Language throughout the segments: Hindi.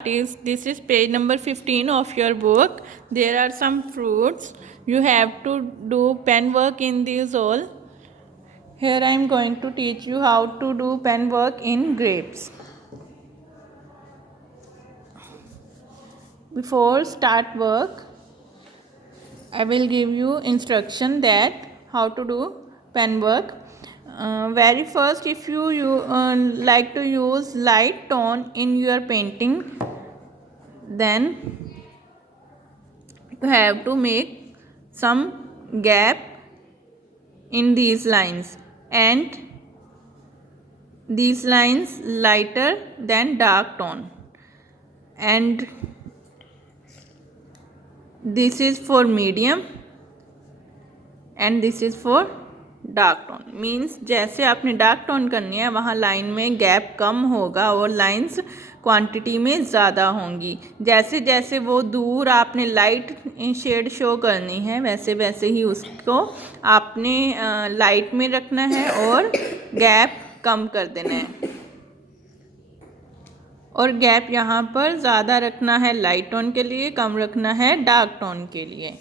This is page number 15 of your book. There are some fruits. You have to do pen work in these all. Here I am going to teach you how to do pen work in grapes. Before start work, I will give you instruction that how to do pen work. Very first, if you like to use light tone in your painting, then you have to make some gap in these lines, and these lines lighter than dark tone, and this is for medium and this is for dark tone. Means जैसे आपने डार्क टोन करनी है वहाँ लाइन में गैप कम होगा और लाइंस क्वांटिटी में ज़्यादा होंगी. जैसे जैसे वो दूर आपने लाइट शेड शो करनी है वैसे वैसे ही उसको आपने लाइट में रखना है और गैप कम कर देना है. और गैप यहाँ पर ज़्यादा रखना है लाइट टोन के लिए, कम रखना है डार्क टोन के लिए.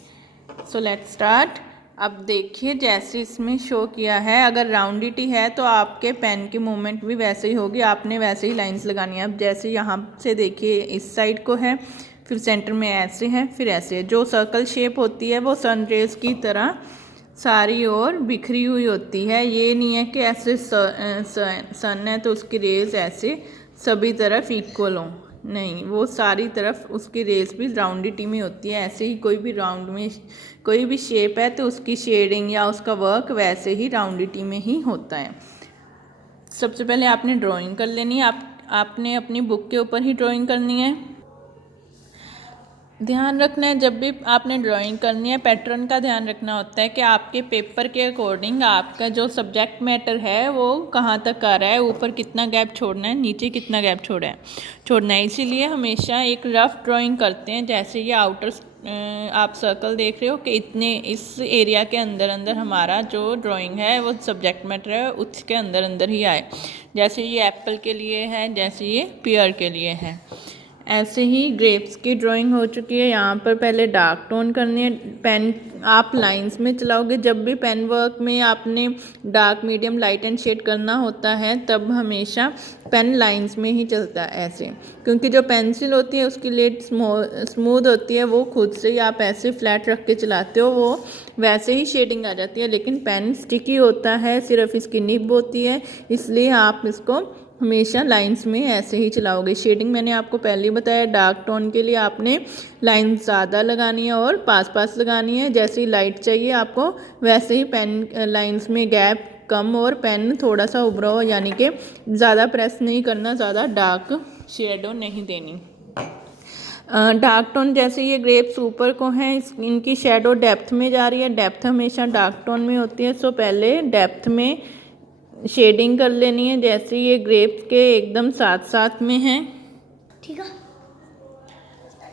So let's start. अब देखिए जैसे इसमें शो किया है, अगर राउंडिटी है तो आपके पेन की मूवमेंट भी वैसे ही होगी, आपने वैसे ही लाइंस लगानी है. अब जैसे यहाँ से देखिए इस साइड को है, फिर सेंटर में ऐसे है, फिर ऐसे है. जो सर्कल शेप होती है वो सन रेज की तरह सारी और बिखरी हुई होती है. ये नहीं है कि ऐसे सन है तो उसकी रेज ऐसे सभी तरफ इक्वल हो, नहीं, वो सारी तरफ उसकी रेस भी राउंडिटी में होती है. ऐसे ही कोई भी राउंड में कोई भी शेप है तो उसकी शेडिंग या उसका वर्क वैसे ही राउंडिटी में ही होता है. सबसे पहले आपने ड्राइंग कर लेनी है. आपने अपनी बुक के ऊपर ही ड्राइंग करनी है. ध्यान रखना है जब भी आपने ड्राइंग करनी है, पैटर्न का ध्यान रखना होता है कि आपके पेपर के अकॉर्डिंग आपका जो सब्जेक्ट मैटर है वो कहाँ तक आ रहा है, ऊपर कितना गैप छोड़ना है, नीचे कितना गैप छोड़ना है. इसीलिए हमेशा एक रफ ड्राइंग करते हैं. जैसे ये आउटर आप सर्कल देख रहे हो कि इतने इस एरिया के अंदर अंदर हमारा जो ड्राइंग है वो सब्जेक्ट मैटर है उसके अंदर अंदर ही आए. जैसे ये एप्पल के लिए है, जैसे ये पियर के लिए है. ऐसे ही ग्रेप्स की ड्राइंग हो चुकी है. यहाँ पर पहले डार्क टोन करनी है. पेन आप लाइंस में चलाओगे. जब भी पेन वर्क में आपने dark, medium, light and shade करना होता है तब हमेशा पेन लाइंस में ही चलता है ऐसे, क्योंकि जो पेंसिल होती है उसकी लेड स्मूथ होती है. वो खुद से ही आप ऐसे फ्लैट रख के चलाते हो वो वैसे ही शेडिंग आ जाती है. लेकिन पेन स्टिकी होता है, सिर्फ इसकी निब होती है, इसलिए आप इसको हमेशा लाइंस में ऐसे ही चलाओगे. शेडिंग मैंने आपको पहले ही बताया, डार्क टोन के लिए आपने लाइन ज़्यादा लगानी है और पास पास लगानी है. जैसे ही लाइट चाहिए आपको वैसे ही पेन लाइंस में गैप कम और पेन थोड़ा सा उभरा हो, यानी कि ज़्यादा प्रेस नहीं करना, ज़्यादा डार्क शेडो नहीं देनी. डार्क टोन जैसे ये ग्रेप्स ऊपर को हैं, इनकी शेडो डेप्थ में जा रही है. डेप्थ हमेशा डार्क टोन में होती है. सो पहले डेप्थ में शेडिंग कर लेनी है. जैसे ये ग्रेप्स के एकदम साथ साथ में है, ठीक है.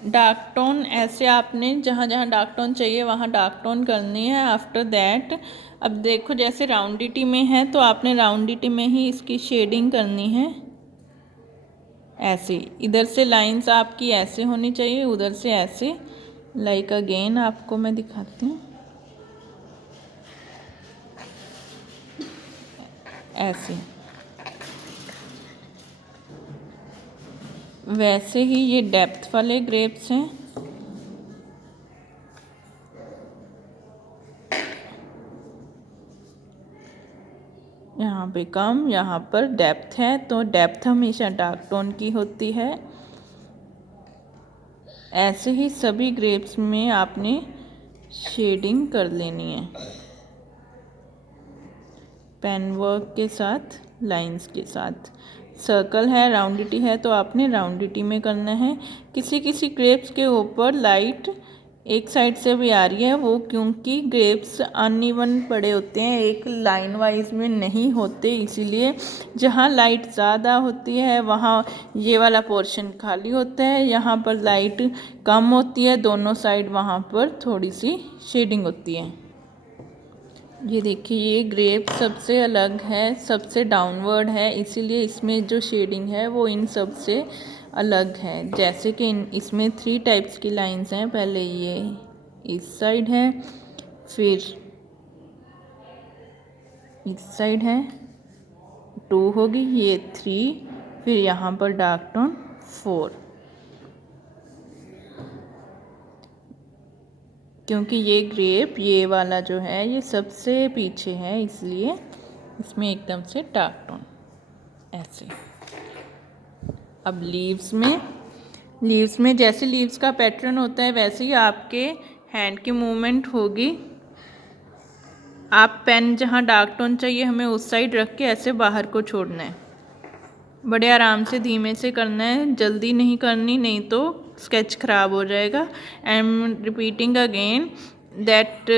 डार्क टोन ऐसे आपने जहाँ जहाँ डार्क टोन चाहिए वहाँ डार्क टोन करनी है. आफ्टर दैट अब देखो जैसे राउंडिटी में है तो आपने राउंडिटी में ही इसकी शेडिंग करनी है. ऐसे इधर से लाइंस आपकी ऐसे होनी चाहिए, उधर से ऐसे. लाइक अगेन आपको मैं दिखाती हूँ ऐसे. वैसे ही ये डेप्थ वाले ग्रेप्स हैं. यहाँ पे कम, यहाँ पर डेप्थ है, तो डेप्थ हमेशा डार्क टोन की होती है. ऐसे ही सभी ग्रेप्स में आपने शेडिंग कर लेनी है पेन वर्क के साथ, लाइंस के साथ. सर्कल है, राउंडिटी है तो आपने राउंडिटी में करना है. किसी किसी ग्रेप्स के ऊपर लाइट एक साइड से भी आ रही है, वो क्योंकि ग्रेप्स अनइवन पड़े होते हैं, एक लाइन वाइज में नहीं होते. इसीलिए जहाँ लाइट ज़्यादा होती है वहाँ ये वाला पोर्शन खाली होता है. यहाँ पर लाइट कम होती है दोनों साइड, वहाँ पर थोड़ी सी शेडिंग होती है. ये देखिए ये ग्रेप सबसे अलग है, सबसे डाउनवर्ड है, इसीलिए इसमें जो शेडिंग है वो इन सब से अलग है। जैसे कि इसमें 3 टाइप्स की लाइंस हैं। पहले ये इस साइड है, फिर इस साइड है, 2 होगी, ये 3, फिर यहाँ पर डार्क टोन 4। क्योंकि ये ग्रेप ये वाला जो है ये सबसे पीछे है, इसलिए इसमें एकदम से डार्क टोन ऐसे। अब लीव्स में जैसे लीव्स का पैटर्न होता है वैसे ही आपके हैंड की मूवमेंट होगी। आप पेन जहाँ डार्क टोन चाहिए हमें उस साइड रख के ऐसे बाहर को छोड़ना है। बड़े आराम से धीमे से करना है, जल्दी नहीं करनी, नहीं तो स्केच खराब हो जाएगा। I am repeating again that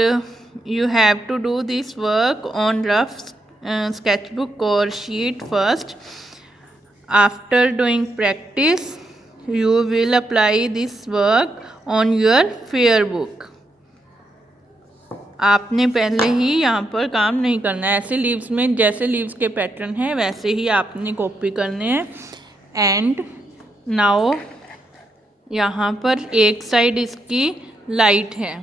you have to do this work on rough sketchbook or sheet first. After doing practice you will apply this work on your fair book. आपने पहले ही यहाँ पर काम नहीं करना है। ऐसे लीव्स में जैसे लीव्स के पैटर्न है वैसे ही आपने कॉपी करने हैं। एंड नाउ यहाँ पर एक साइड इसकी लाइट है,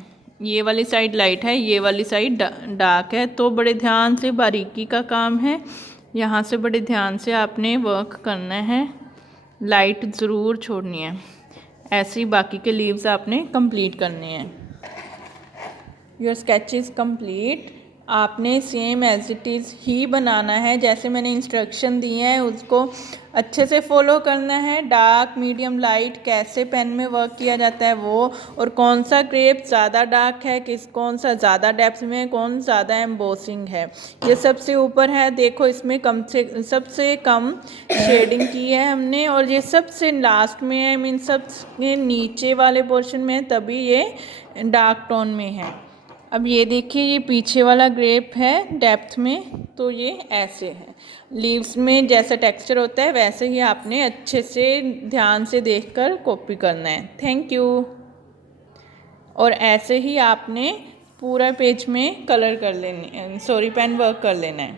ये वाली साइड लाइट है, ये वाली साइड डार्क है, तो बड़े ध्यान से बारीकी का काम है। यहाँ से बड़े ध्यान से आपने वर्क करना है, लाइट ज़रूर छोड़नी है। ऐसे ही बाकी के लीव्स आपने कंप्लीट करने हैं। Your sketch is complete. आपने सेम एज इट इज़ ही बनाना है, जैसे मैंने इंस्ट्रक्शन दिए हैं उसको अच्छे से फॉलो करना है। डार्क मीडियम लाइट कैसे पेन में वर्क किया जाता है वो, और कौन सा ग्रेप ज़्यादा डार्क है, कौन सा ज़्यादा डेप्थ में, कौन ज़्यादा एम्बोसिंग है। ये सबसे ऊपर है, देखो इसमें सबसे कम शेडिंग की है हमने, और ये सबसे लास्ट में है, मीन सबसे नीचे वाले पोर्शन में है, तभी ये डार्क टोन में है। अब ये देखिए ये पीछे वाला ग्रेप है डेप्थ में, तो ये ऐसे है। लीव्स में जैसा टेक्सचर होता है वैसे ही आपने अच्छे से ध्यान से देखकर कॉपी करना है। Thank you. और ऐसे ही आपने पूरा पेज में कलर कर लेने, पेन वर्क कर लेना है।